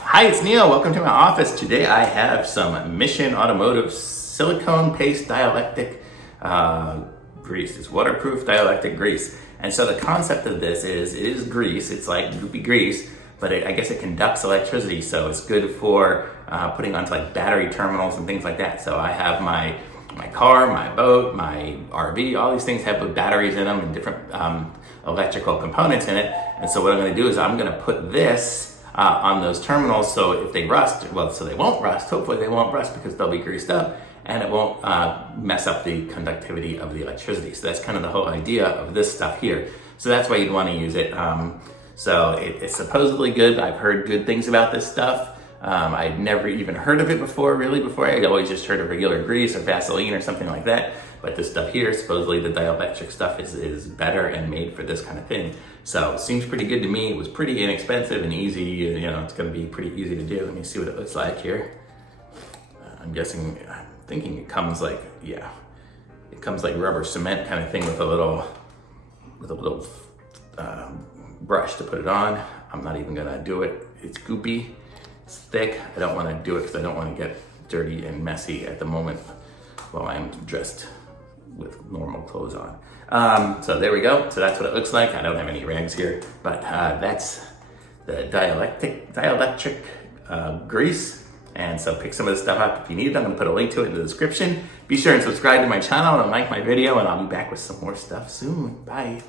Hi, it's Neil. Welcome to my office. Today I have some Mission Automotive silicone paste dielectric grease. It's waterproof dielectric grease. And so the concept of this is, it is grease. It's like goopy grease, but I guess it conducts electricity. So it's good for putting onto like battery terminals and things like that. So I have my car, my boat, my RV, all these things have batteries in them and different electrical components in it. And so what I'm gonna do is I'm gonna put this on those terminals, so if they rust, well, so they won't rust, hopefully they won't rust because they'll be greased up and it won't mess up the conductivity of the electricity. So that's kind of the whole idea of this stuff here. So that's why you'd want to use it. So it's supposedly good. I've heard good things about this stuff. I'd never even heard of it before, really before. I'd always just heard of regular grease or Vaseline or something like that. But this stuff here, supposedly the dielectric stuff is better and made for this kind of thing. So it seems pretty good to me. It was pretty inexpensive and easy. You know, it's gonna be pretty easy to do. Let me see what it looks like here. I'm thinking it comes like, yeah, it comes like rubber cement kind of thing with a little brush to put it on. I'm not even gonna do it. It's goopy, it's thick. I don't wanna do it because I don't wanna get dirty and messy at the moment while I'm dressed with normal clothes on. So there we go. So that's what it looks like. I don't have any rags here, but that's the dielectric grease. And so pick some of this stuff up if you need it. I'm gonna put a link to it in the description. Be sure and subscribe to my channel and like my video, and I'll be back with some more stuff soon. Bye.